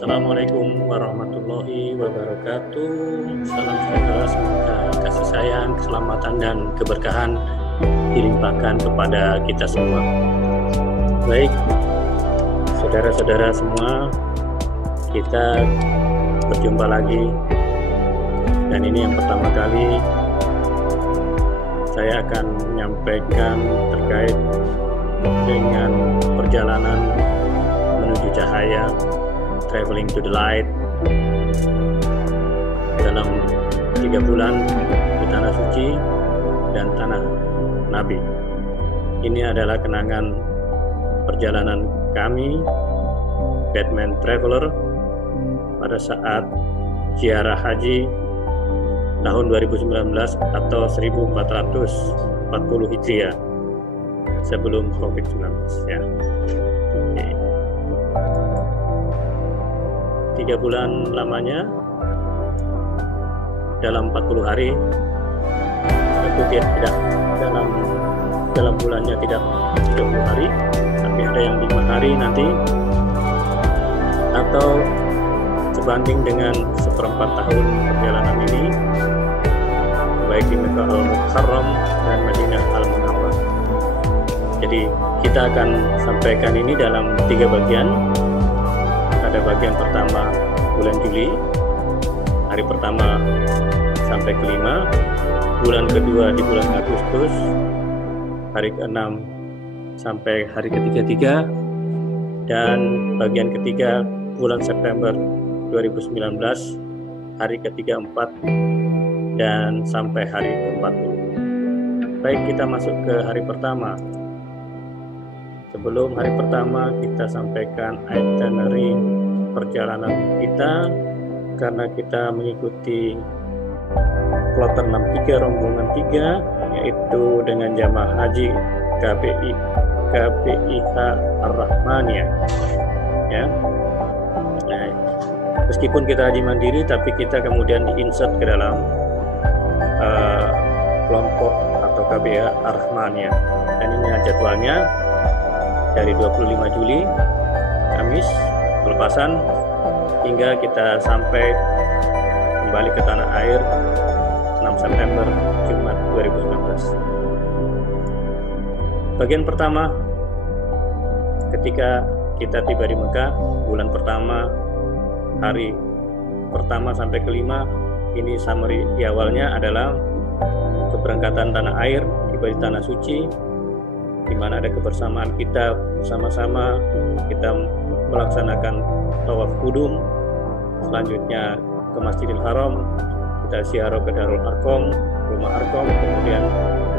Assalamualaikum warahmatullahi wabarakatuh. Salam sejahtera, semoga kasih sayang, keselamatan, dan keberkahan dilimpahkan kepada kita semua. Baik, saudara-saudara semua, kita berjumpa lagi. Dan ini yang pertama kali saya akan menyampaikan terkait dengan perjalanan menuju cahaya, traveling to the light, dalam 3 bulan di Tanah Suci dan Tanah Nabi. Ini adalah kenangan perjalanan kami, Batman Traveler, pada saat ziarah haji tahun 2019 atau 1440 Hijriah, sebelum COVID-19 ya. 3 bulan lamanya dalam 40 hari, tentu tidak dalam bulannya tidak 30 hari, tapi ada yang 5 hari nanti, atau sebanding dengan 1/4 tahun perjalanan ini, baik di Mekah Al-Mukarram dan Madinah Al-Munawwarah. Jadi kita akan sampaikan ini dalam 3 bagian. Ada bagian pertama bulan Juli, hari pertama sampai ke-5, bulan kedua di bulan Agustus, hari ke-6 sampai hari ke-33, dan bagian ketiga bulan September 2019, hari ke-34 dan sampai hari ke-40. Baik, kita masuk ke hari pertama. Sebelum hari pertama, kita sampaikan itinerary perjalanan kita, karena kita mengikuti kloter 63 rombongan 3, yaitu dengan jamaah haji KBIH Ar-Rahmaniyah ya. Nah, meskipun kita haji mandiri, tapi kita kemudian diinsert ke dalam kelompok atau KBIH Ar-Rahmaniyah, dan ini jadwalnya dari 25 Juli Kamis pelepasan hingga kita sampai kembali ke tanah air 6 September Jumat 2019. Bagian pertama, ketika kita tiba di Mekah, bulan pertama, hari pertama sampai ke-5, ini summary di awalnya adalah keberangkatan tanah air, tiba di Tanah Suci, di mana ada kebersamaan kita bersama-sama. Kita melaksanakan tawaf kudum, selanjutnya ke Masjidil Haram, kita ziarah ke Darul Arqam, rumah Arqam, kemudian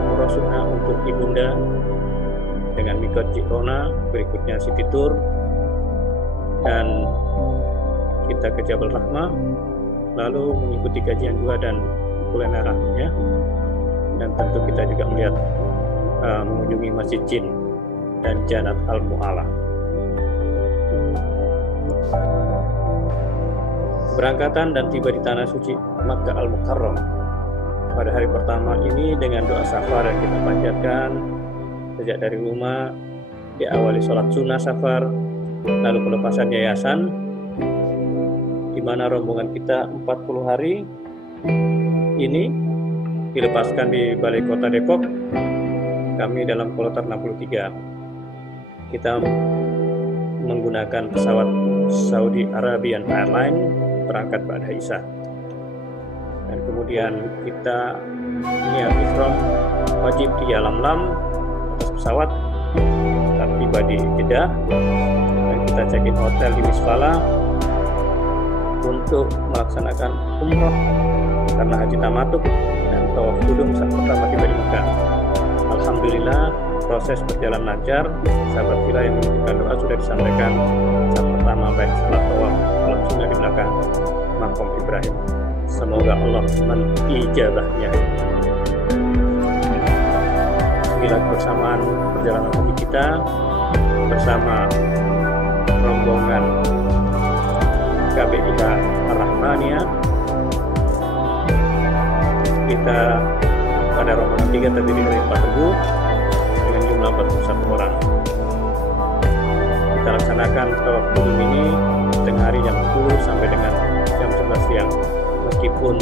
umrah sunnah untuk ibunda dengan Mikot Jirona, berikutnya City Tour, dan kita ke Jabal Rahmah, lalu mengikuti kajian 2 dan kulineran ya. Dan tentu kita juga melihat mengunjungi Masjid Jin dan Jannat Al-Mu'ala. Keberangkatan dan tiba di Tanah Suci Makkah Al-Mukarram pada hari pertama ini dengan doa safar yang kita panjatkan sejak dari rumah, diawali sholat sunnah safar, lalu pelepasan yayasan, di mana rombongan kita 40 hari ini dilepaskan di Balai Kota Depok. Kami dalam kloter 63. Kita menggunakan pesawat Saudi Arabian Airlines berangkat pada Isya. Dan kemudian kita niat ihram wajib di Yalamlam atas pesawat, kita tiba di Jeddah dan kita check-in hotel di Misfala untuk melaksanakan umrah karena haji tamattu dan tawaf kudum saat pertama tiba di Mekah. Alhamdulillah, proses berjalan lancar. Sahabat villa yang menitipkan doa sudah disampaikan saat pertama, baik setelah tawaf salat sunnah di belakang Maqam Ibrahim. Semoga Allah menijabahnya. Inilah kebersamaan perjalanan haji kita bersama rombongan KBIH Ar-Rahmaniyah. Kita pada rombongan 3 terdiri dari 4 regu dengan jumlah 41 orang. kita laksanakan tawaf kudum ini tengah hari jam 10 sampai dengan jam 11 siang. Meskipun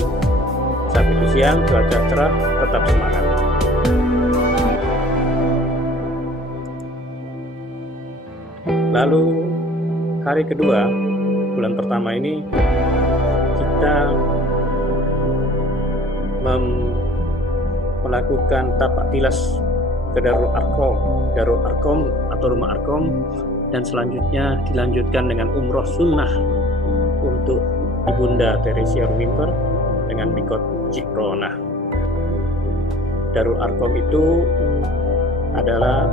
saat itu siang, cuaca cerah, tetap semangat. Lalu hari kedua, bulan pertama ini kita melakukan tapak tilas ke Darul Arqam atau Rumah Arqam, dan selanjutnya dilanjutkan dengan umroh sunnah untuk Ibunda Teresia Rumimper dengan mikot Ji'ronah. Darul Arqam itu adalah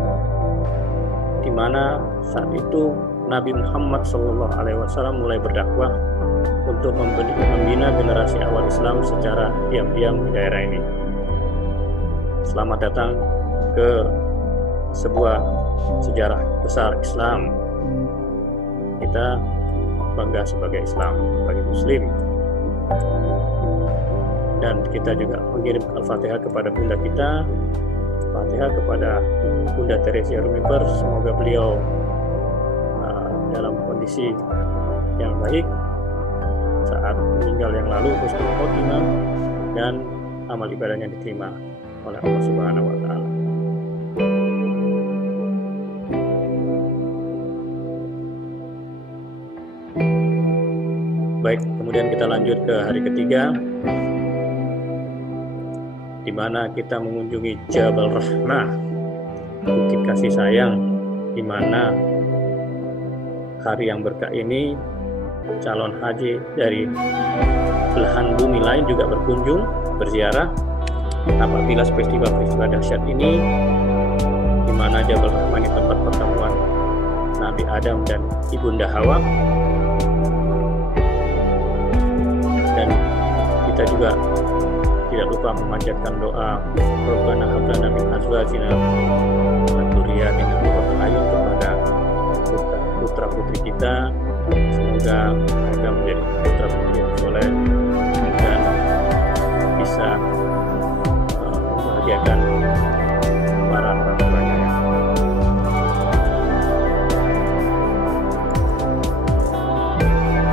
di mana saat itu Nabi Muhammad SAW mulai berdakwah untuk membina generasi awal Islam secara diam-diam di daerah ini. Selamat datang ke sebuah sejarah besar Islam. Kita bangga sebagai Islam, sebagai Muslim. Dan kita juga mengirim Al-Fatihah kepada Bunda kita, Al-Fatihah kepada Bunda Teresia Rumimper. Semoga beliau dalam kondisi yang baik saat meninggal yang lalu, husnul khotimah, dan amal ibadahnya diterima oleh Allah Subhanahu wa Ta'ala. Baik, kemudian kita lanjut ke hari ketiga, di mana kita mengunjungi Jabal Rahmah, Bukit Kasih Sayang, di mana hari yang berkah ini calon haji dari belahan bumi lain juga berkunjung, berziarah. Apabila peristiwa-peristiwa dahsyat ini, di mana Jabal Rahmah ini tempat pertemuan Nabi Adam dan Ibunda Hawa, dan kita juga tidak lupa memanjatkan doa Rabbana hab lana min azwajina wa dzurriyyatina qurrata a'yun kepada putra-putri kita. Semoga mereka menjadi putra-putri yang soleh dan bisa membahagiakan para orang tuanya.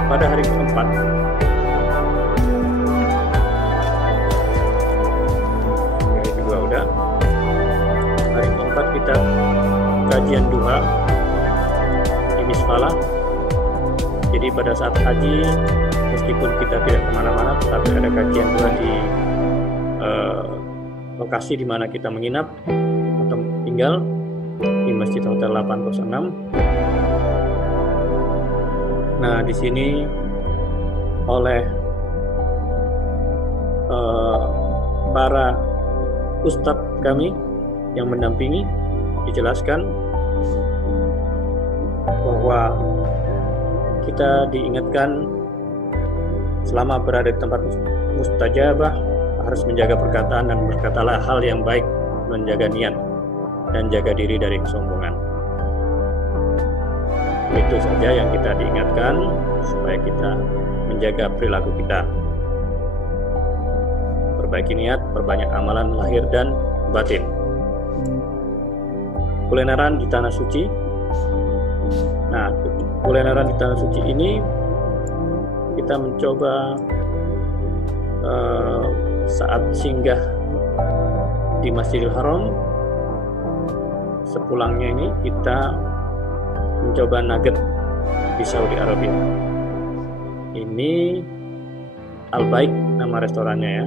Pada hari keempat, hari keempat kita kajian duha di Misfalah. Jadi pada saat haji, meskipun kita tidak kemana-mana, tetapi ada kajian duha di lokasi di mana kita menginap atau tinggal di Masjid Hotel 806. Nah, di sini oleh para ustadz kami yang mendampingi dijelaskan bahwa kita diingatkan selama berada di tempat mustajabah harus menjaga perkataan dan berkatalah hal yang baik, menjaga niat dan jaga diri dari kesombongan. Itu saja yang kita diingatkan supaya kita menjaga perilaku kita. Perbaiki niat, perbanyak amalan lahir dan batin. Kulineran di Tanah Suci. Nah, kulineran di Tanah Suci ini kita mencoba saat singgah di Masjidil Haram. Sepulangnya ini kita mencoba nugget di Saudi Arabia. Ini Al-Baik nama restorannya ya.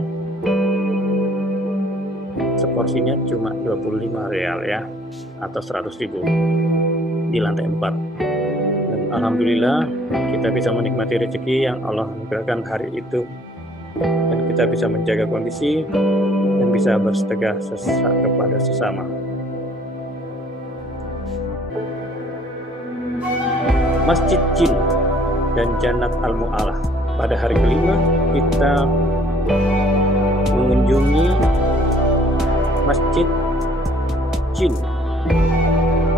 Seporsinya cuma 25 real ya, atau 100.000 di lantai 4. Dan alhamdulillah kita bisa menikmati rezeki yang Allah anugerahkan hari itu, dan kita bisa menjaga kondisi dan bisa bersedekah kepada sesama. Masjid Jin dan Jannat Al-Mu'alah. Pada hari kelima kita mengunjungi Masjid Jin,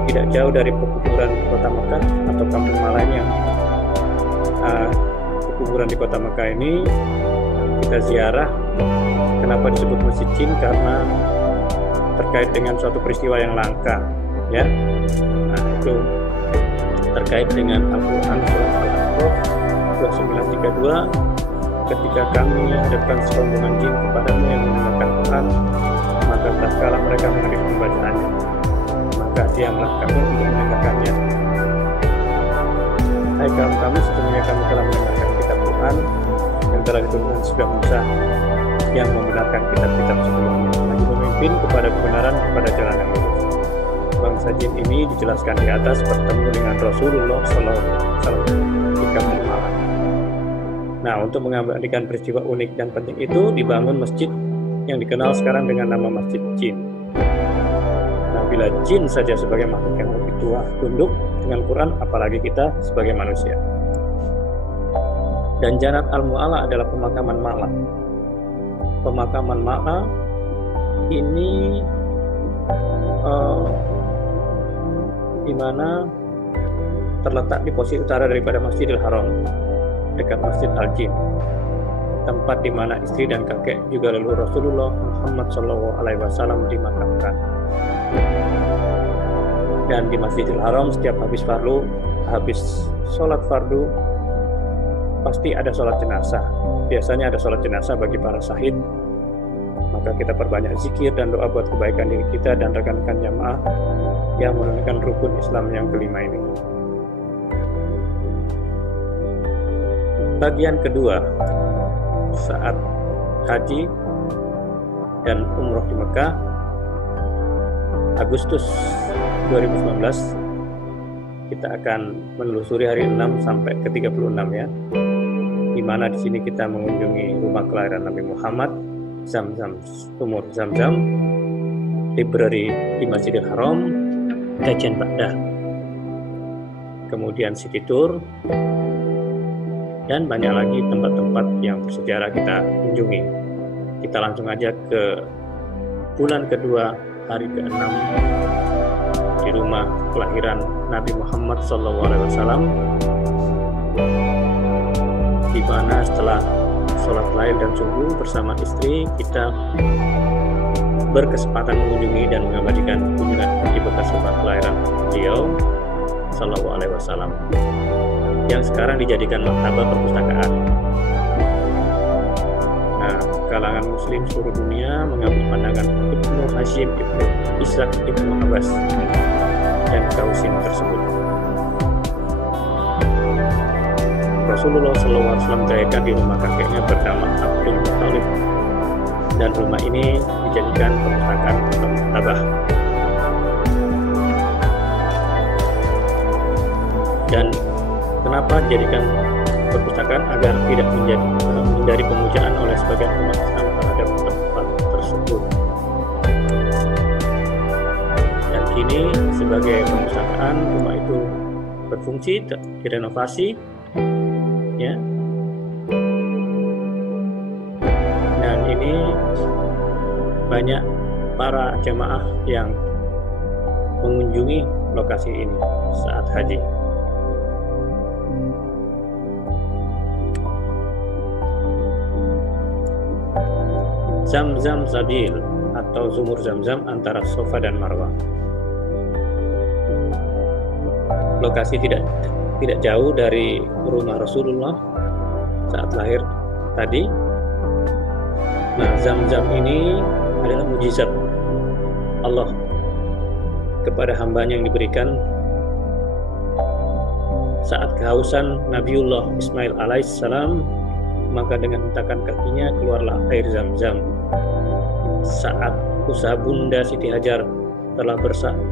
tidak jauh dari pekuburan Kota Mekah atau Kampung Melayu. Pekuburan di Kota Mekah ini kita ziarah. Kenapa disebut Masjid Jin? Karena terkait dengan suatu peristiwa yang langka, ya. Nah, itu terkait dengan Al-Quran surat Al-A'raf 2932, ketika kami hadapkan serombongan jin kepadamu yang mendengarkan Quran, maka tatkala mereka mendengar pembacaannya, maka diamlah kamu untuk mendengarkannya. Hai kaum kami, sesungguhnya kami telah mendengarkan kitab Quran yang telah diturunkan sesudah Musa, yang membenarkan kitab-kitab sebelumnya, lagi memimpin kepada kebenaran, kepada jalan yang lurus. Bangsa jin ini dijelaskan di atas bertemu dengan Rasulullah SAW di kampung malam. Nah, untuk mengabadikan peristiwa unik dan penting itu, dibangun masjid yang dikenal sekarang dengan nama Masjid Jin. Nah, bila jin saja sebagai makhluk yang lebih tua tunduk dengan Quran, apalagi kita sebagai manusia. Dan Janat Al-Mu'alla adalah pemakaman Ma'la. Pemakaman Ma'la ini di mana terletak di posisi utara daripada Masjidil Haram, dekat Masjid Al-Jin, tempat di mana istri dan kakek juga leluhur Rasulullah Muhammad SAW dimakamkan. Dan di Masjidil Haram setiap habis sholat fardu pasti ada sholat jenazah. Biasanya ada sholat jenazah bagi para syahid. Maka kita perbanyak zikir dan doa buat kebaikan diri kita dan rekan-rekan jamaah yang menunaikan rukun Islam yang kelima ini. Bagian kedua, saat haji dan umroh di Mekah, Agustus 2019, kita akan menelusuri hari 6 sampai ke 36 ya, di mana di sini kita mengunjungi rumah kelahiran Nabi Muhammad, sumur Zam-Zam, library di Masjidil Haram, kajian Ba'dah, kemudian city tour, dan banyak lagi tempat-tempat yang bersejarah kita kunjungi. Kita langsung aja ke bulan kedua, hari ke-6 di rumah kelahiran Nabi Muhammad SAW, di mana setelah sholat lail dan subuh bersama istri, kita berkesempatan mengunjungi dan mengabadikan kunjungan di bekas rumah kelahiran beliau SAW, yang sekarang dijadikan maktabah perpustakaan. Nah, kalangan muslim seluruh dunia mengambil pandangan Ibnu Hashim Ibnu Ishaq Ibnu Abbas dan Kausim tersebut. Rasulullah SAW dirayakan di rumah kakeknya bernama Abdul Muttalib, dan rumah ini dijadikan perpustakaan atau maktabah. Dan kenapa dijadikan perpustakaan? Agar tidak menjadi pemujaan oleh sebagian umat Islam terhadap tempat tersebut. Dan kini sebagai perpustakaan, rumah itu berfungsi, direnovasi, ya. Dan ini banyak para jemaah yang mengunjungi lokasi ini saat haji. Zam-Zam Sabil atau sumur Zam-Zam antara Safa dan Marwah. Lokasi tidak jauh dari rumah Rasulullah saat lahir tadi. Nah, Zam-Zam ini adalah mujizat Allah kepada hambanya yang diberikan saat kehausan Nabiullah Ismail alaihissalam, maka dengan hentakan kakinya keluarlah air Zam-Zam. Saat usaha Bunda Siti Hajar telah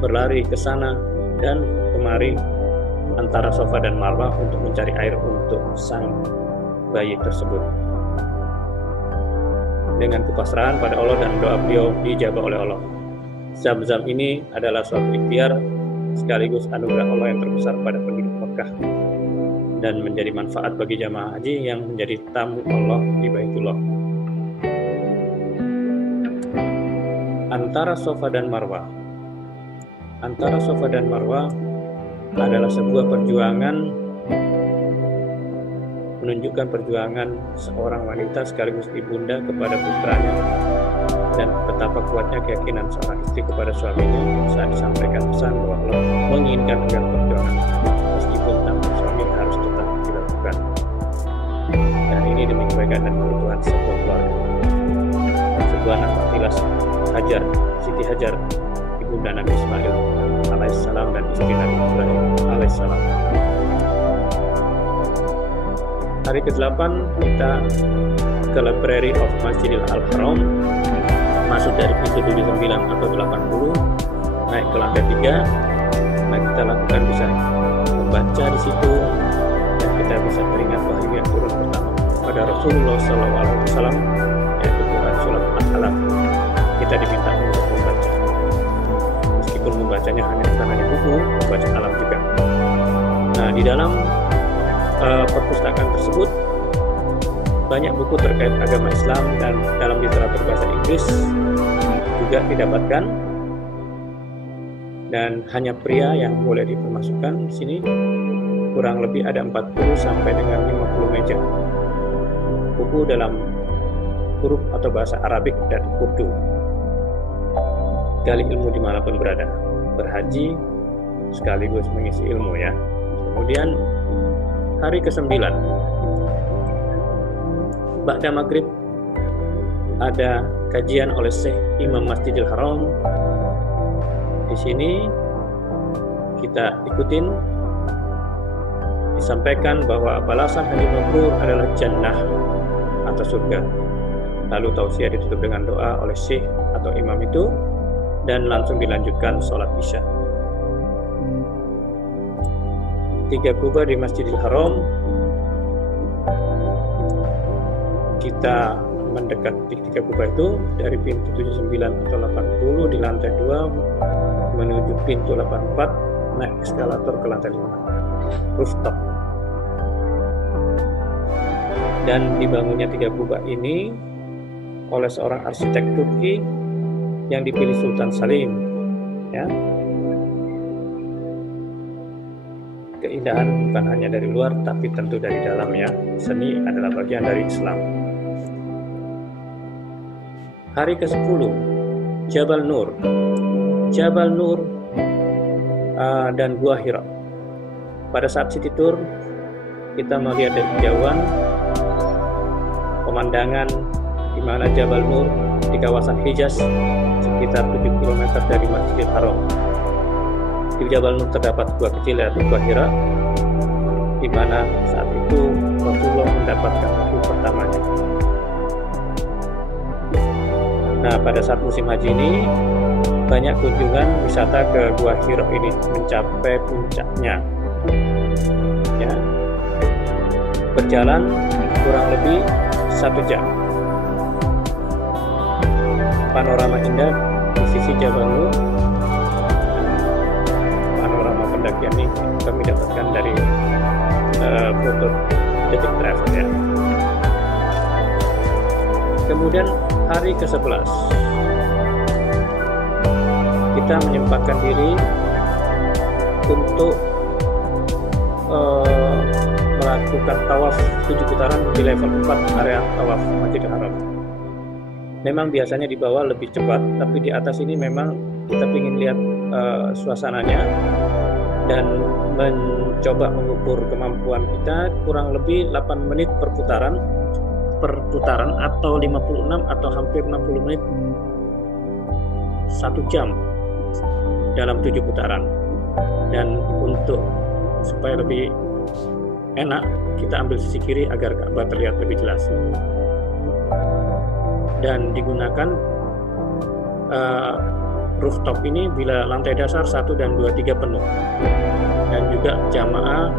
berlari ke sana dan kemari antara Safa dan Marwah untuk mencari air untuk sang bayi tersebut. Dengan kepasrahan pada Allah dan doa beliau dijabah oleh Allah. Zam-Zam ini adalah suatu ikhtiar sekaligus anugerah Allah yang terbesar pada penduduk Mekah dan menjadi manfaat bagi jamaah haji yang menjadi tamu Allah di Baitullah. Antara Safa dan Marwah. Antara Safa dan Marwah adalah sebuah perjuangan, menunjukkan perjuangan seorang wanita sekaligus ibunda kepada putranya, dan betapa kuatnya keyakinan seorang istri kepada suaminya saat disampaikan pesan bahwa Allah menginginkan agar perjuangan meskipun kedua anak Fatilas Hajar, Siti Hajar, ibunda Nabi Ismail alaihissalam dan istri Nabi Ibrahim alaihissalam. Hari ke-8 kita ke Library of Masjidil Al-Haram, masuk dari pintu 79 atau 80, naik ke lantai 3. Nah, kita lakukan bisa membaca di situ dan kita bisa teringat wahyu yang turun pertama pada Rasulullah SAW, yaitu Quran surat Al-Alaq. Kita diminta untuk membaca, meskipun membacanya bukan hanya buku, membaca alam juga. Nah, di dalam perpustakaan tersebut banyak buku terkait agama Islam dan dalam literatur bahasa Inggris juga didapatkan, dan hanya pria yang boleh dipermasukkan di sini. Kurang lebih ada 40 sampai dengan 50 meja buku dalam huruf atau bahasa Arabik dan Urdu. Gali ilmu dimanapun berada, berhaji sekaligus mengisi ilmu ya. Kemudian hari ke-9 Ba'da Maghrib ada kajian oleh Syekh Imam Masjidil Haram. Di sini kita ikutin, disampaikan bahwa balasan haji mabrur adalah jannah atau surga. Lalu tausiah ditutup dengan doa oleh Syekh atau imam itu, dan langsung dilanjutkan sholat isya. 3 kubah di Masjidil Haram. Kita mendekat di 3 kubah itu dari pintu 79 atau 80 di lantai 2 menuju pintu 84, naik eskalator ke lantai 5, rooftop. Dan dibangunnya 3 kubah ini oleh seorang arsitek Turki yang dipilih Sultan Salim ya. Keindahan bukan hanya dari luar tapi tentu dari dalam ya. Seni adalah bagian dari Islam. Hari ke-10 Jabal Nur. Jabal Nur dan Gua Hira. Pada saat City Tour kita melihat dari kejauhan pemandangan di mana Jabal Nur di kawasan Hijaz sekitar 7 km dari Masjidil Haram. Di Jabal Nur terdapat gua kecil yaitu Gua Hira, di mana saat itu Rasulullah mendapatkan wahyu pertamanya. Nah, pada saat musim haji ini banyak kunjungan wisata ke Gua Hira ini mencapai puncaknya. Ya, berjalan kurang lebih 1 jam. Panorama indah di sisi Jabal Nur. Panorama pendakian ini kami dapatkan dari foto Detik Travel ya. Kemudian hari ke-11 kita menyempatkan diri untuk melakukan tawaf 7 putaran di level 4 area tawaf Masjidil Haram. Memang biasanya di bawah lebih cepat, tapi di atas ini memang kita ingin lihat suasananya dan mencoba mengukur kemampuan kita. Kurang lebih 8 menit per putaran atau 56 atau hampir 60 menit 1 jam dalam 7 putaran. Dan untuk supaya lebih enak kita ambil sisi kiri agar Ka'bah terlihat lebih jelas, dan digunakan rooftop ini bila lantai dasar 1 dan 2, 3 penuh, dan juga jamaah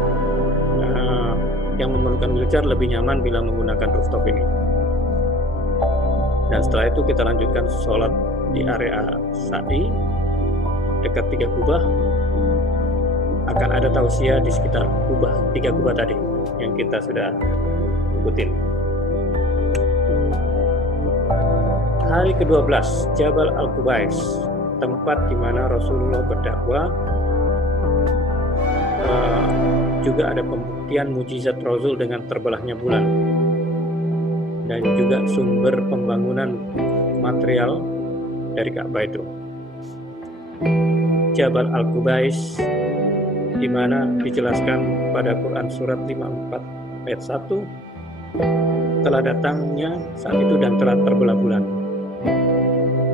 yang memerlukan wheelchair lebih nyaman bila menggunakan rooftop ini. Dan setelah itu kita lanjutkan sholat di area Sa'i dekat 3 kubah. Akan ada tausiah di sekitar kubah 3 kubah tadi yang kita sudah ikutin. Hari ke-12 Jabal Al-Qubais, tempat di mana Rasulullah berdakwah. Juga ada pembuktian mujizat Rasul dengan terbelahnya bulan, dan juga sumber pembangunan material dari Ka'bah itu. Jabal Al-Qubais, di mana dijelaskan pada Quran surat 54 ayat 1, telah datangnya saat itu dan telah terbelah bulan.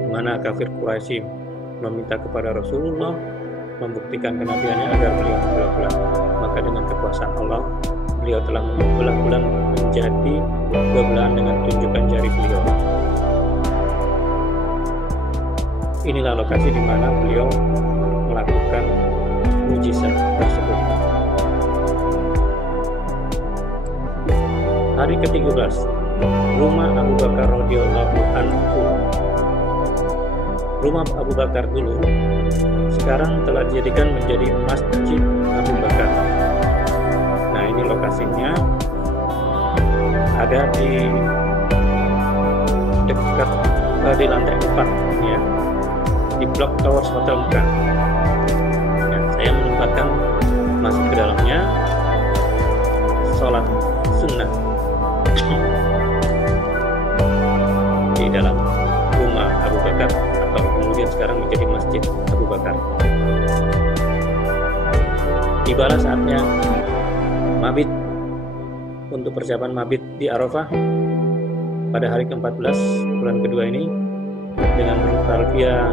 mana kafir Quraisy meminta kepada Rasulullah membuktikan kenabiannya agar beliau membelah bulan. Maka dengan kekuasaan Allah, beliau telah membelah bulan menjadi 2 belahan dengan tunjukkan jari beliau. Inilah lokasi di mana beliau melakukan mujizat tersebut. Hari ke-13, rumah Abu Bakar radhiyallahu anhu. Rumah Abu Bakar dulu sekarang telah dijadikan menjadi Masjid Abu Bakar. Nah, ini lokasinya ada di dekat di lantai 4 ini ya, di Blok Towers Hotel Mekah. Ya, saya menyempatkan masuk ke dalamnya sholat sunnah di dalam rumah Abu Bakar, atau kemudian sekarang menjadi Masjid Abu Bakar. Tibalah saatnya mabit, untuk persiapan mabit di Arafah pada hari ke-14 bulan kedua ini dengan bertalbiyah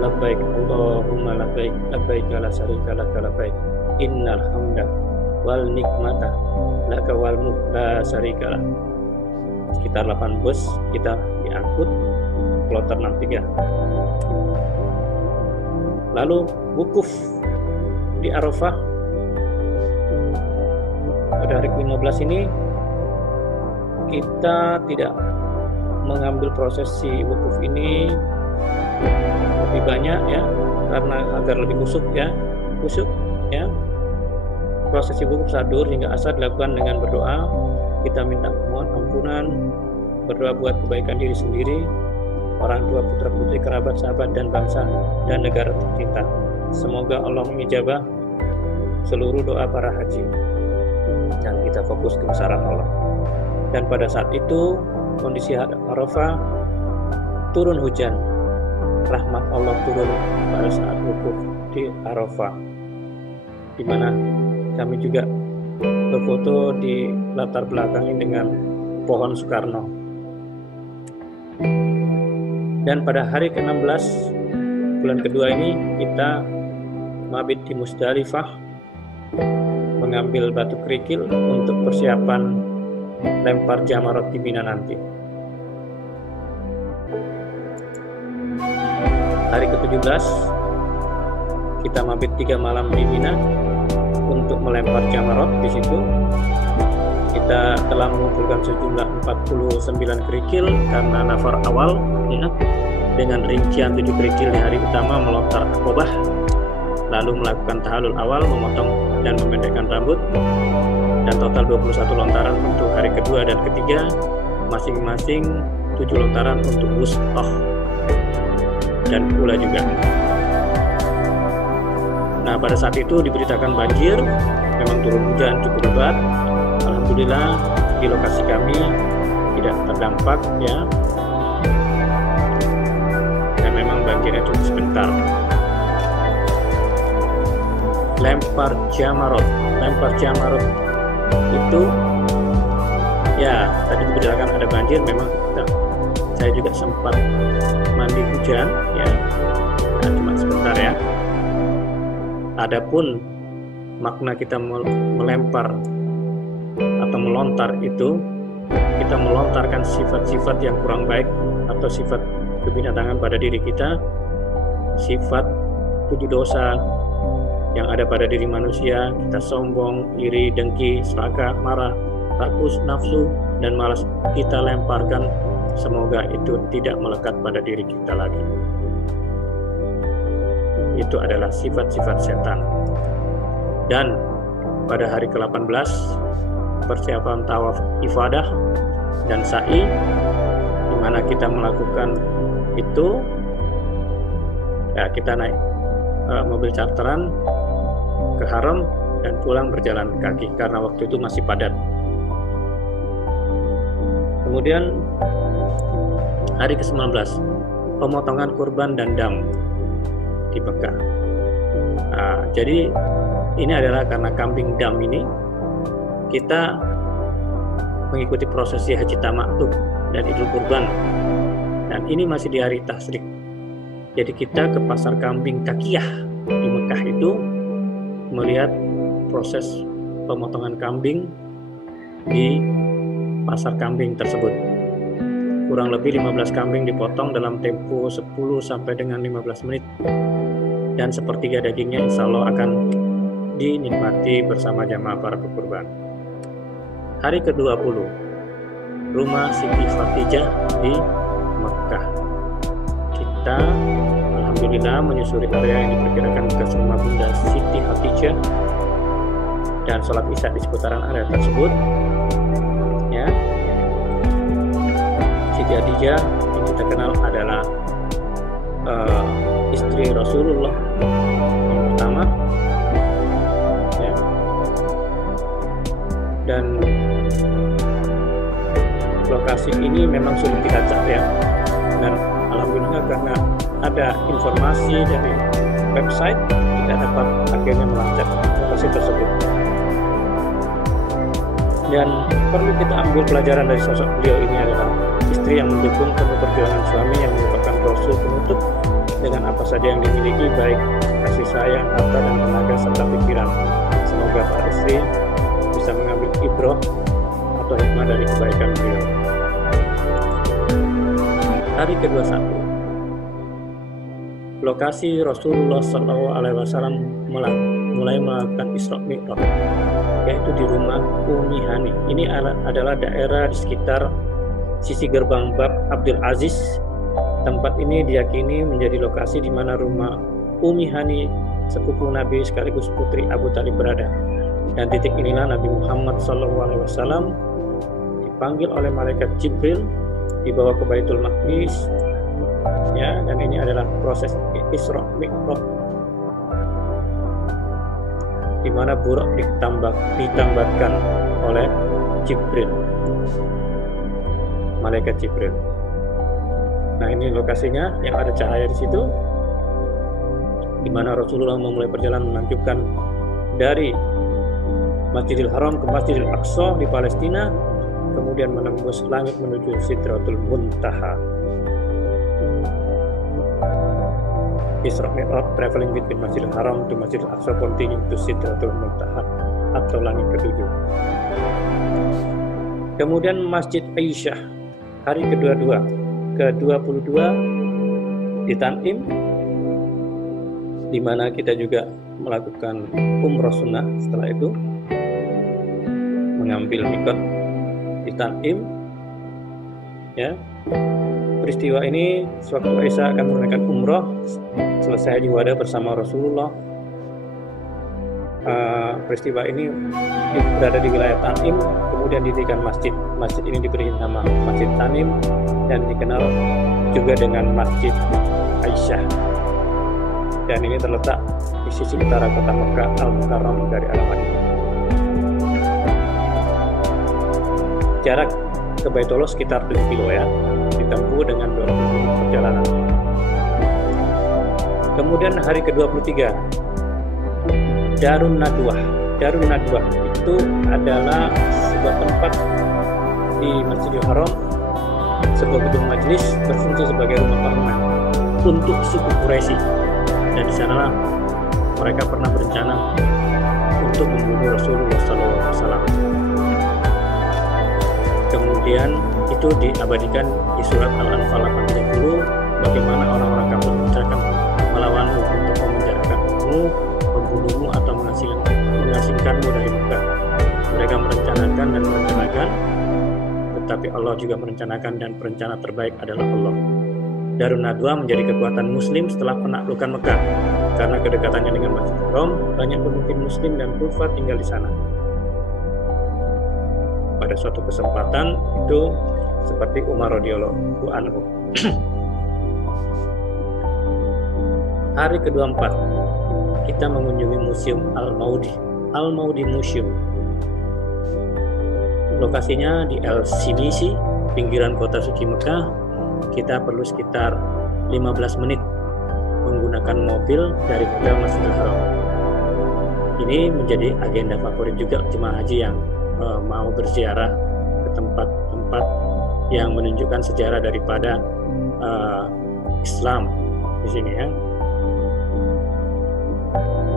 labbaik Allahumma labbaik labbaik la syarika lak labbaik innal hamda wal nikmata laka wal mulk la syarika lak. Sekitar 8 bus kita diangkut kloter 63. Lalu wukuf di Arafah pada hari ke-15 ini kita tidak mengambil prosesi wukuf ini lebih banyak ya, karena agar lebih khusyuk ya. Prosesi wukuf sadur hingga asar dilakukan dengan berdoa. Kita minta mohon ampunan, berdoa buat kebaikan diri sendiri, orang tua, putra putri, kerabat, sahabat, dan bangsa dan negara tercinta. Semoga Allah mengijabah seluruh doa para haji dan kita fokus kebesaran Allah. Dan pada saat itu kondisi Arafah turun hujan, rahmat Allah turun pada saat wukuf di Arafah, di mana kami juga berfoto di latar belakangnya dengan pohon Soekarno. Dan pada hari ke-16 bulan kedua ini kita mabit di Musdalifah, mengambil batu kerikil untuk persiapan lempar jamarot di Mina nanti. Hari ke-17 kita mabit 3 malam di Mina untuk melempar jamarot. Di situ kita telah mengumpulkan sejumlah 49 kerikil karena nafar awal ya, dengan rincian 7 kerikil di hari utama melontar akobah, lalu melakukan tahallul awal, memotong dan memendekkan rambut, dan total 21 lontaran untuk hari kedua dan ketiga, masing-masing 7 lontaran untuk wusthah dan ula juga. Nah, pada saat itu diberitakan banjir, memang turun hujan cukup lebat. Alhamdulillah di lokasi kami tidak terdampak ya, dan memang banjirnya cukup sebentar. Lempar jamarot itu ya, tadi diberitakan ada banjir, memang saya juga sempat mandi hujan ya, nah, cuma sebentar ya. Adapun makna kita melempar atau melontar itu, kita melontarkan sifat-sifat yang kurang baik atau sifat kebinatangan pada diri kita, sifat 7 dosa yang ada pada diri manusia. Kita sombong, iri, dengki, serakah, marah, rakus, nafsu, dan malas kita lemparkan. Semoga itu tidak melekat pada diri kita lagi. Itu adalah sifat-sifat setan. Dan pada hari ke-18 persiapan tawaf ifadah dan sa'i, di mana kita melakukan itu ya, kita naik mobil charteran ke Haram dan pulang berjalan kaki karena waktu itu masih padat. Kemudian hari ke-19 pemotongan kurban dan dam di Mekah. Nah, jadi ini adalah karena kambing dam ini kita mengikuti prosesi haji tamattu dan idul kurban, dan ini masih di hari tasyrik. Jadi kita ke pasar kambing Takiyah di Mekah itu melihat proses pemotongan kambing di pasar kambing tersebut. Kurang lebih 15 kambing dipotong dalam tempo 10 sampai dengan 15 menit. Dan sepertiga dagingnya insya Allah akan dinikmati bersama jamaah para pekurban. Hari ke-20, rumah Siti Khadijah di Mekah. Kita alhamdulillah menyusuri area yang diperkirakan bekas rumah Bunda Siti Khadijah dan sholat isya di seputaran area tersebut. Ya, Siti Khadijah yang kita kenal adalah istri Rasulullah yang pertama, ya. Dan lokasi ini memang sulit dilacak ya, dan alhamdulillah karena ada informasi dari website kita dapat akhirnya melacak lokasi tersebut. Dan perlu kita ambil pelajaran dari sosok beliau ini adalah istri yang mendukung penuh perjuangan suami yang merupakan rasul penutup dengan apa saja yang dimiliki, baik kasih sayang, harta dan tenaga serta pikiran. Semoga para istri bisa mengambil ibrah atau hikmah dari kebaikan beliau. Hari ke-21, lokasi Rasulullah SAW mulai melakukan Isra Mi'raj, yaitu di rumah Ummi Hani. Ini adalah daerah di sekitar sisi gerbang Bab Abdul Aziz. Tempat ini diyakini menjadi lokasi di mana rumah Ummi Hani, sepupu Nabi sekaligus putri Abu Talib, berada. Dan titik inilah Nabi Muhammad SAW dipanggil oleh malaikat Jibril, dibawa ke Baitul Maqdis, ya. Dan ini adalah proses Isra Mi'raj, di mana Buraq ditambatkan oleh Jibril, malaikat Jibril. Nah, ini lokasinya yang ada cahaya di situ, di mana Rasulullah memulai perjalanan melanjutkan dari Masjidil Haram ke Masjidil Aqsa di Palestina, kemudian menembus langit menuju Sidratul Muntaha. Isra Mi'raj, traveling between Masjidil Haram to Masjidil Aqsa, continue to Sidratul Muntaha atau langit ke-7. Kemudian Masjid Aisyah, hari ke-22 di Tan'im, di mana kita juga melakukan umrah sunnah. Setelah itu mengambil mikot di Tan'im, ya. Peristiwa ini sewaktu Aisyah akan menunaikan umrah selesai di Wada bersama Rasulullah. Peristiwa ini berada di wilayah Tan'im, kemudian didirikan masjid. Masjid ini diberi nama Masjid Tan'im dan dikenal juga dengan Masjid Aisyah. Dan ini terletak di sisi utara kota Mekah Al-Mukarram dari arah Madinah. Jarak ke Baitullah sekitar 7 kilo ya, ditempuh dengan 20 menit perjalanan. Kemudian hari ke-23, Darun Nadwah. Darun Nadwah itu adalah sebuah tempat di Masjidil Haram, sebuah gedung majelis berfungsi sebagai rumah parlemen untuk suku Quraisy. Dan di sanalah mereka pernah berencana untuk membunuh Rasulullah SAW. Kemudian itu diabadikan di surat Al-Anfal 80, bagaimana orang-orang kafir mengucapkan melawanmu untuk memenjarakanmu, membunuhmu atau mengasingkanmu dari Mekah. Mereka merencanakan, tetapi Allah juga merencanakan, dan perencana terbaik adalah Allah. Darun Nadwah menjadi kekuatan Muslim setelah penaklukan Mekah. Karena kedekatannya dengan Masjidil Haram, banyak pemimpin Muslim dan Kufar tinggal di sana. Pada suatu kesempatan itu seperti Umar radhiyallahu anhu. Hari ke-24 kita mengunjungi Museum Al-Maudi Museum. Lokasinya di El-Sidisi, pinggiran kota suci Mekah. Kita perlu sekitar 15 menit menggunakan mobil dari hotel Masjidil Haram. Ini menjadi agenda favorit juga jemaah haji yang mau berziarah ke tempat-tempat yang menunjukkan sejarah daripada Islam di sini ya.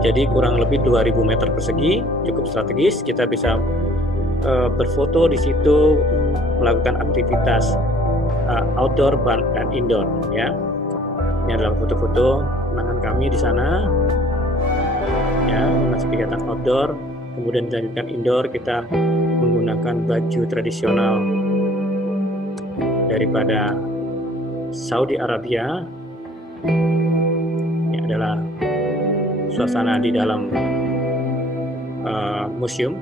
Jadi kurang lebih 2000 meter persegi, cukup strategis. Kita bisa berfoto di situ, melakukan aktivitas outdoor dan indoor ya. Ini adalah foto-foto kenangan kami di sana ya, masih kegiatan outdoor. Kemudian dilanjutkan indoor, kita menggunakan baju tradisional daripada Saudi Arabia. Ini adalah suasana di dalam museum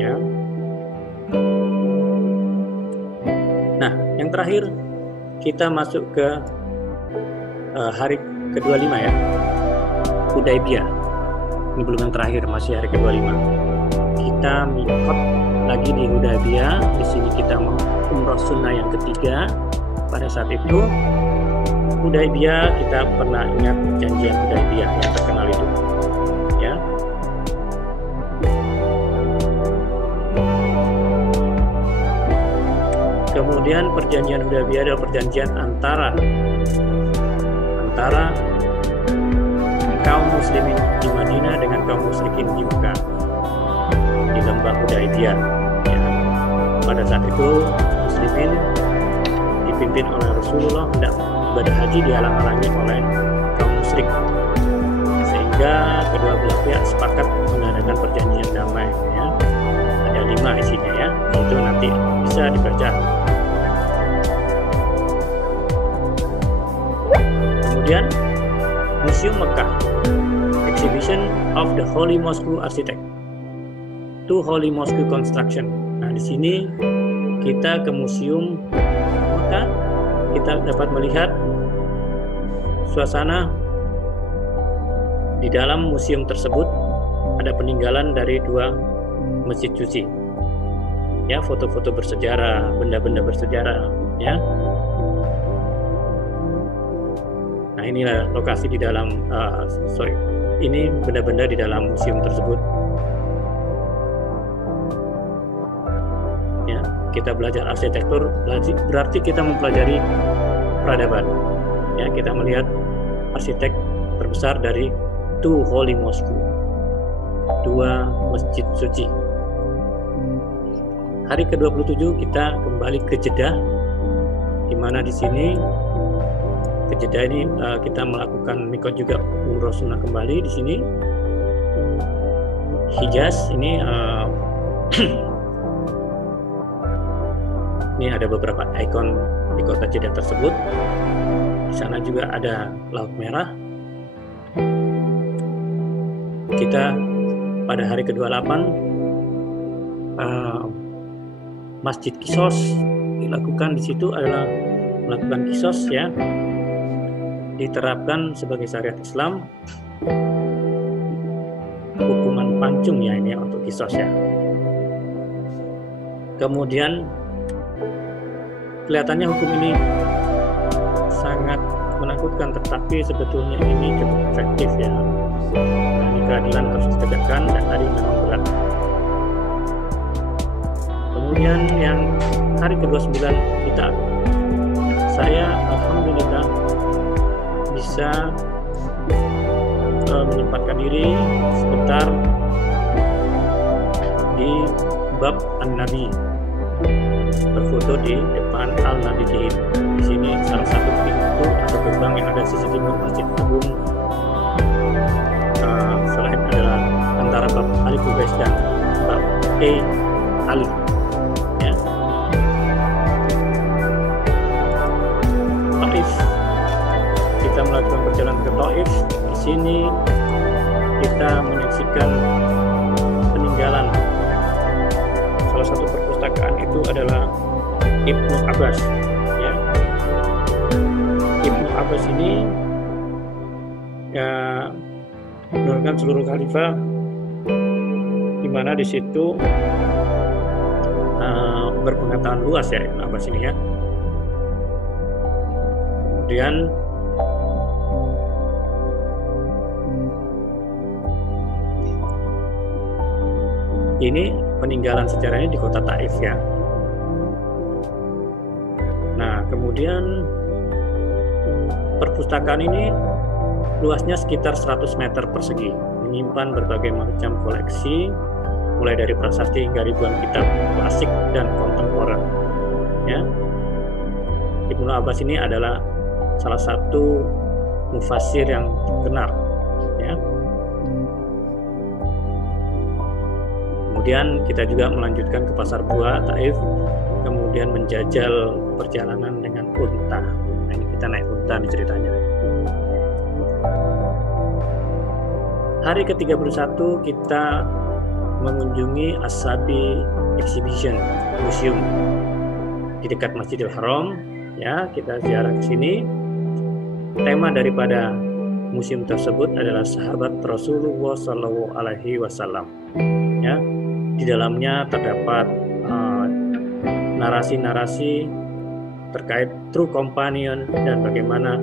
ya. Nah, yang terakhir kita masuk ke hari ke-25 ya, Hudaybiyah. Ini belum yang terakhir, masih hari ke-25. Kita mikot lagi di Hudaybiyah. Di sini kita mau umrah sunnah yang ketiga. Pada saat itu Hudaybiyah, kita pernah ingat perjanjian Hudaybiyah yang terkenal itu ya. Kemudian perjanjian Hudaybiyah adalah perjanjian antara kaum muslimin di Madinah dengan kaum musyrikin di Mekah di lembah Hudaybiyah ya. Pada saat itu muslimin dipimpin oleh Rasulullah hendak ibadah haji dihalang-halangi oleh kaum musyrik, sehingga kedua belah pihak sepakat mengadakan perjanjian damai ya. Ada 5 isinya ya, itu nanti bisa dibaca. Kemudian Museum Mekah, Exhibition of the Holy Mosque Architect to Holy Mosque Construction. Nah, di sini kita ke Museum Mekah, kita dapat melihat suasana di dalam museum tersebut. Ada peninggalan dari 2 masjid suci ya, foto-foto bersejarah, benda-benda bersejarah ya. Nah, inilah lokasi di dalam ini benda-benda di dalam museum tersebut ya. Kita belajar arsitektur berarti kita mempelajari peradaban ya. Kita melihat arsitek terbesar dari 2 Holy Mosque, 2 masjid suci. Hari ke-27 kita kembali ke Jeddah, di mana di sini ke Jeddah ini kita melakukan mikot juga, umroh sunnah kembali di sini. Hijaz ini ini ada beberapa ikon di kota Jeddah tersebut. Di sana juga ada Laut Merah. Kita pada hari ke-28 Masjid Qisas dilakukan. Di situ adalah melakukan qisas ya, diterapkan sebagai syariat Islam, hukuman pancung ya ini untuk qisas ya. Kemudian kelihatannya hukum ini sangat menakutkan, tetapi sebetulnya ini cukup efektif ya. Nah, ini keadilan harus ditegakkan dan tadi memang berat. Kemudian yang hari ke-29 saya alhamdulillah bisa menyempatkan diri sebentar di bab An-Nabi, berfoto di depan Al-Nabiyin. Di sini salah satu pintu atau gerbang yang ada di sisi timur Masjid Agung. Selain adalah antara bab Ali Kubais dan bab Ali ya. Taif, kita melakukan perjalanan ke Taif. Di sini kita menyaksikan peninggalan. Salah satu perpustakaan itu adalah Ibnu Abbas ya. Ibnu Abbas ini ya menurunkan seluruh khalifah, di mana di situ berpengetahuan luas ya Ibnu Abbas ini ya. Kemudian ini peninggalan sejarahnya di kota Taif ya. Kemudian perpustakaan ini luasnya sekitar 100 meter persegi, menyimpan berbagai macam koleksi, mulai dari prasasti hingga ribuan kitab klasik dan kontemporer. Ya. Ibnu Abbas ini adalah salah satu mufasir yang terkenal. Ya. Kemudian kita juga melanjutkan ke Pasar Buah, Taif, kemudian menjajal perjalanan dengan unta. Nah, ini kita naik unta nih ceritanya. Hari ke-31 kita mengunjungi As-Sabi Exhibition Museum di dekat Masjidil Haram. Ya, kita ziarah ke sini. Tema daripada museum tersebut adalah sahabat Rasulullah Shallallahu Alaihi Wasallam. Ya, di dalamnya terdapat narasi-narasi terkait true companion dan bagaimana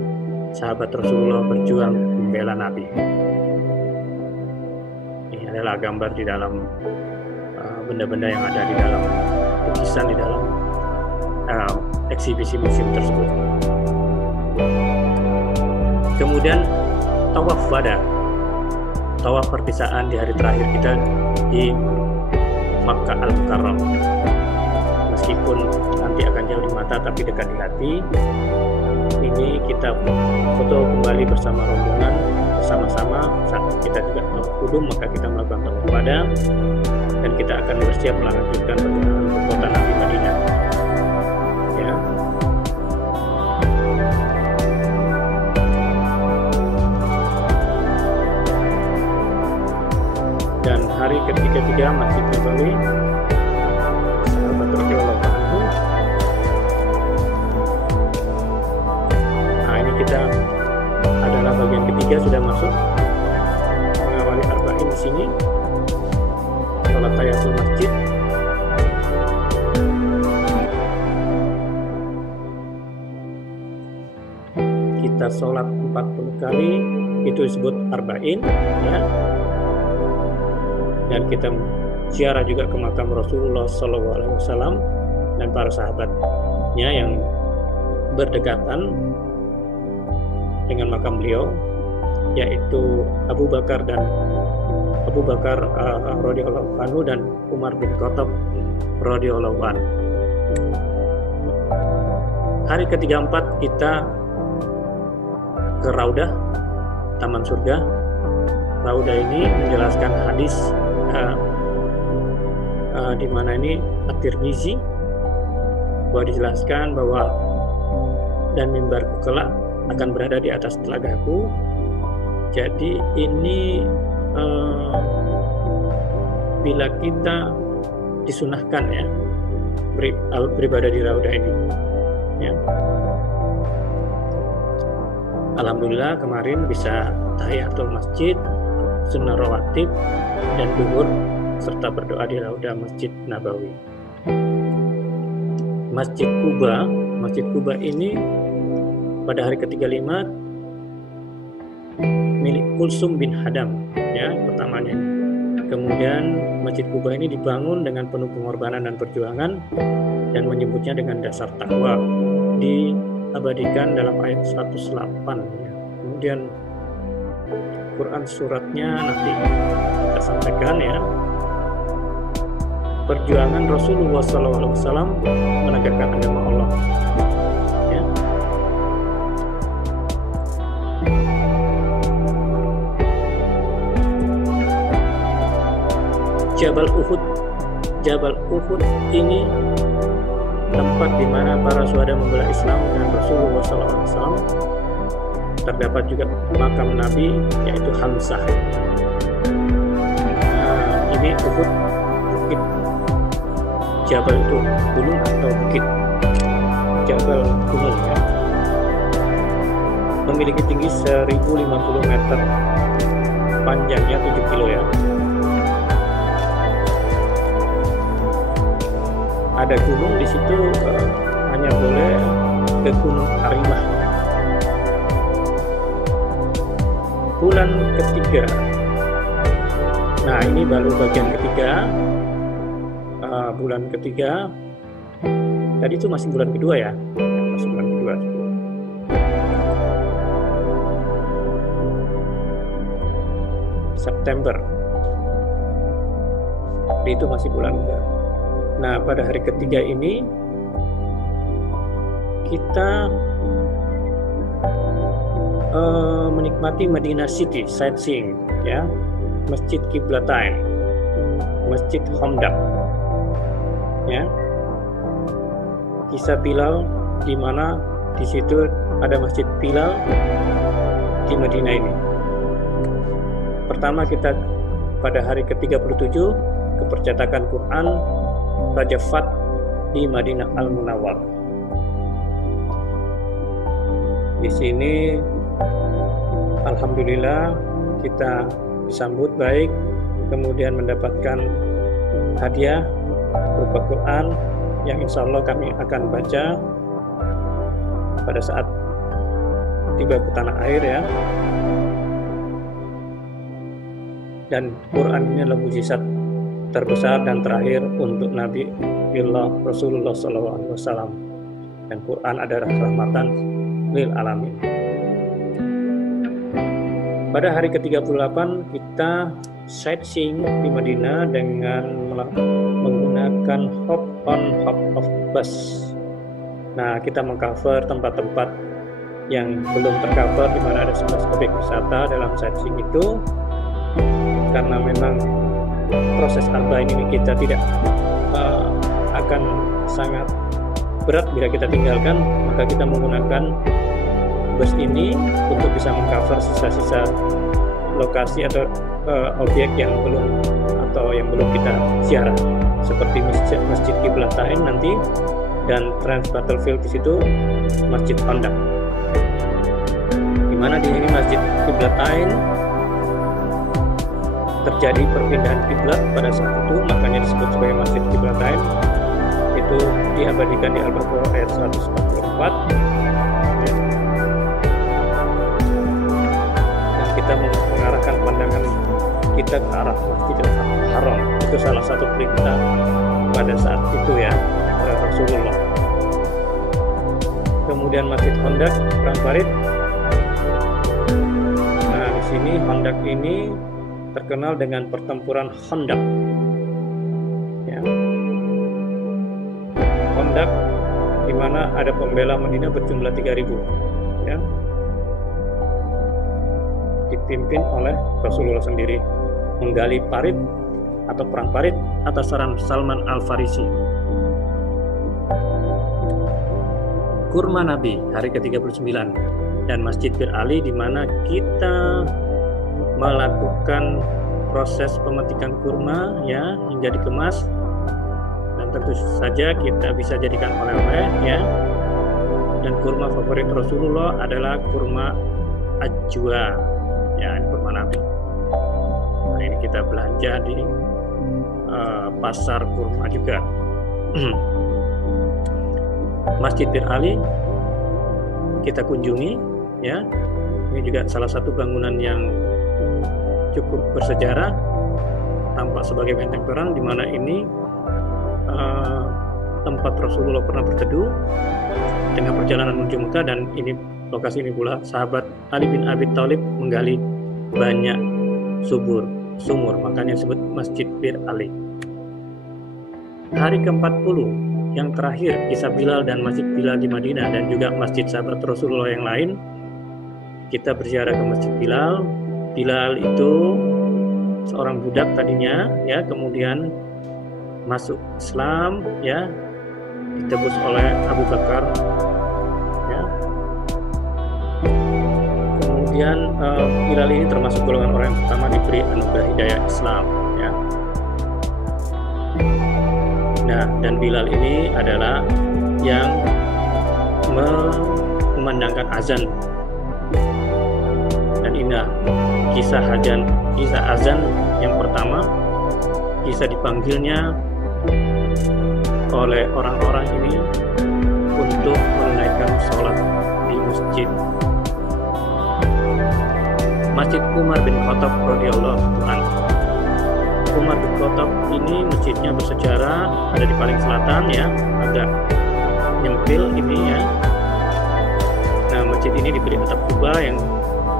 sahabat Rasulullah berjuang membela Nabi. Ini adalah gambar di dalam benda-benda yang ada di dalam lukisan di dalam eksibisi museum tersebut. Kemudian tawaf wada, tawaf perpisahan di hari terakhir kita di Makkah Al-Mukarram. Meskipun nanti akan jauh di mata tapi dekat di hati, ini kita foto kembali bersama rombongan bersama-sama. Saat kita juga tawaf kudum, maka kita melakukan tawaf wada dan kita akan bersiap melanjutkan perjalanan ke kota Nabi Madinah. Ya. Dan hari ketiga Masjid Nabawi, sahabat Rasulullah. Nah, ini kita adalah bagian ketiga sudah masuk mengawali arba'in di sini. Salat tahiyatul masjid. Kita sholat 40 kali, itu disebut arba'in, ya. Dan kita ziarah juga ke makam Rasulullah SAW dan para sahabatnya yang berdekatan dengan makam beliau, yaitu Abu Bakar radhiyallahu anhu dan Umar bin Khattab radhiyallahu anhu. Hari ke-34 kita ke Raudah, Taman Surga. Raudah ini menjelaskan hadis di mana ini At-Tirmizi, bahwa dijelaskan bahwa dan mimbarku kelak akan berada di atas telagaku. Jadi ini bila kita disunahkan ya beribadah di Raudah ini, ya. Alhamdulillah kemarin bisa tahiyatul masjid, sunnah rawatib dan duhur serta berdoa di Raudah Masjid Nabawi. Masjid Quba ini pada hari ke-35 milik Kulsum bin Hadam, ya, pertamanya. Kemudian Masjid Quba ini dibangun dengan penuh pengorbanan dan perjuangan dan menyebutnya dengan dasar takwa, diabadikan dalam ayat 108, ya. Kemudian Quran suratnya nanti kita sampaikan, ya. Perjuangan Rasulullah SAW menegakkan agama Allah, ya. Jabal Uhud ini tempat di mana para syuhada membela Islam dengan Rasulullah SAW. Terdapat juga makam Nabi, yaitu Hamzah. Ini Uhud, bukit. Jabal itu gunung atau bukit. Jabal gunung, ya. Memiliki tinggi 1050 meter, panjangnya 7 kilo, ya. Ada gunung di situ, hanya boleh ke Gunung Arimah. Bulan ketiga. Nah, ini baru bagian ketiga. Bulan ketiga. Tadi itu masih bulan kedua, ya. masih bulan kedua. September itu masih bulan kedua. Nah, pada hari ketiga ini kita menikmati Madinah City sightseeing, ya, Masjid Qiblatain, Masjid Hamdak, ya, kisah Bilal, di mana di situ ada Masjid Bilal di Madinah ini. Pertama kita pada hari ke-37 kepercetakan Quran Raja Fat di Madinah Al-Munawwar. Di sini alhamdulillah kita disambut baik, kemudian mendapatkan hadiah berupa Quran yang insya Allah kami akan baca pada saat tiba ke tanah air, ya. Dan Quran ini adalah mukjizat terbesar dan terakhir untuk Nabi Allah Rasulullah SAW, dan Quran adalah rahmatan lil alamin. Pada hari ke-38 kita sightseeing di Madinah dengan menggunakan hop on hop off bus. Nah, kita mengcover tempat-tempat yang belum tercover, di mana ada 11 objek wisata dalam sightseeing itu. Karena memang proses arba ini kita tidak akan sangat berat bila kita tinggalkan, maka kita menggunakan bus ini untuk bisa mengcover sisa-sisa lokasi atau objek yang belum kita ziarah, seperti Masjid Qiblatain nanti, dan Trans Battlefield di situ Masjid Hamdak. Di mana di sini Masjid Qiblatain terjadi perpindahan kiblat pada saat itu, makanya disebut sebagai Masjid Qiblatain. Itu diabadikan di Al-Baqarah ayat 144. Dan kita mengarahkan pandangan kita ke arah Masjidil Haram. Itu salah satu perintah pada saat itu, ya, oleh Rasulullah. Kemudian Masjid Hamdak, Perang Farid. Nah, di sini Hamdak ini terkenal dengan pertempuran Khandaq, ya. Khandaq di mana ada pembela Madinah berjumlah 3.000, ya, dipimpin oleh Rasulullah sendiri, menggali parit atau perang parit atas saran Salman Al-Farisi. Kurma Nabi hari ke-39 dan Masjid Bir Ali, di mana kita melakukan proses pemetikan kurma, ya, hingga dikemas, dan tentu saja kita bisa jadikan oleh-oleh, ya. Dan kurma favorit Rasulullah adalah kurma ajwa, ya, kurma Nabi. Nah, ini kita belanja di pasar kurma juga. Masjid Bir Ali kita kunjungi, ya. Ini juga salah satu bangunan yang cukup bersejarah, tampak sebagai benteng perang, di mana ini tempat Rasulullah pernah berteduh dengan perjalanan menuju Mekah, dan ini lokasi ini pula sahabat Ali bin Abi Thalib menggali banyak sumur, makanya disebut Masjid Bir Ali. Hari ke-40 yang terakhir kisah Bilal dan Masjid Bilal di Madinah, dan juga masjid sahabat Rasulullah yang lain. Kita berziarah ke Masjid Bilal. Bilal itu seorang budak tadinya, ya, kemudian masuk Islam, ya, ditebus oleh Abu Bakar, ya. Kemudian Bilal ini termasuk golongan orang yang pertama diberi anugerah hidayah Islam, ya. Nah, dan Bilal ini adalah yang memandangkan azan. Dan inilah kisah azan yang pertama, kisah dipanggilnya oleh orang-orang ini untuk menunaikan sholat di masjid. Masjid Umar bin Khattab radhiyallahu anhu. Umar bin Khattab ini masjidnya bersejarah, ada di paling selatan, ya, agak nyempil ini, ya. masjid ini diberi atap kubah yang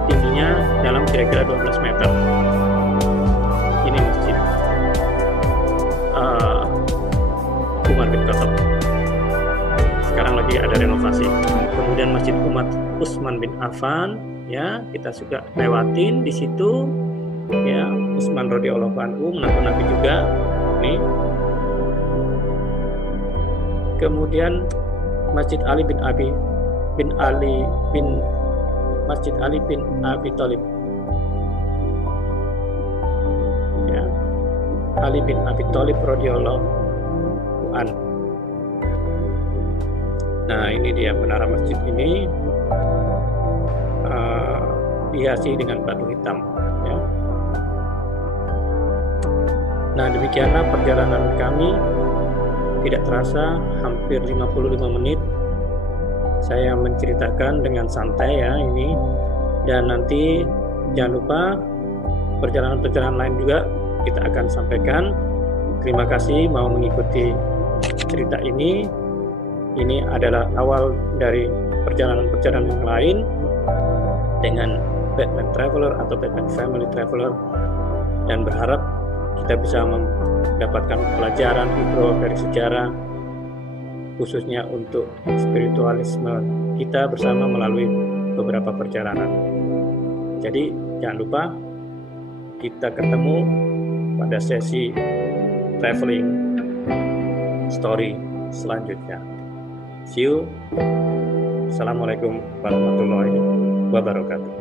tingginya dalam kira-kira 12 meter. Ini masjid Umar bin Khattab. Sekarang lagi ada renovasi. Kemudian Masjid Umat Utsman bin Affan, ya kita juga lewatin di situ, ya Utsman radhiyallahu anhu menantu Nabi juga. Nih. Kemudian Masjid Ali bin Masjid Ali bin Abi Thalib. Ya. Ali bin Abi Thalib radhiyallahu anhu. Nah, ini dia menara masjid ini dihiasi dengan batu hitam. Ya. Nah, demikianlah perjalanan kami. Tidak terasa hampir 55 menit saya menceritakan dengan santai ya ini, dan nanti jangan lupa perjalanan-perjalanan lain juga kita akan sampaikan. Terima kasih mau mengikuti cerita ini. Ini adalah awal dari perjalanan-perjalanan yang lain dengan Batman Traveler atau Batman Family Traveler, dan berharap kita bisa mendapatkan pelajaran ibrah dari sejarah, khususnya untuk spiritualisme kita bersama melalui beberapa perjalanan. Jadi jangan lupa kita ketemu pada sesi traveling story selanjutnya. See you. Assalamualaikum warahmatullahi wabarakatuh.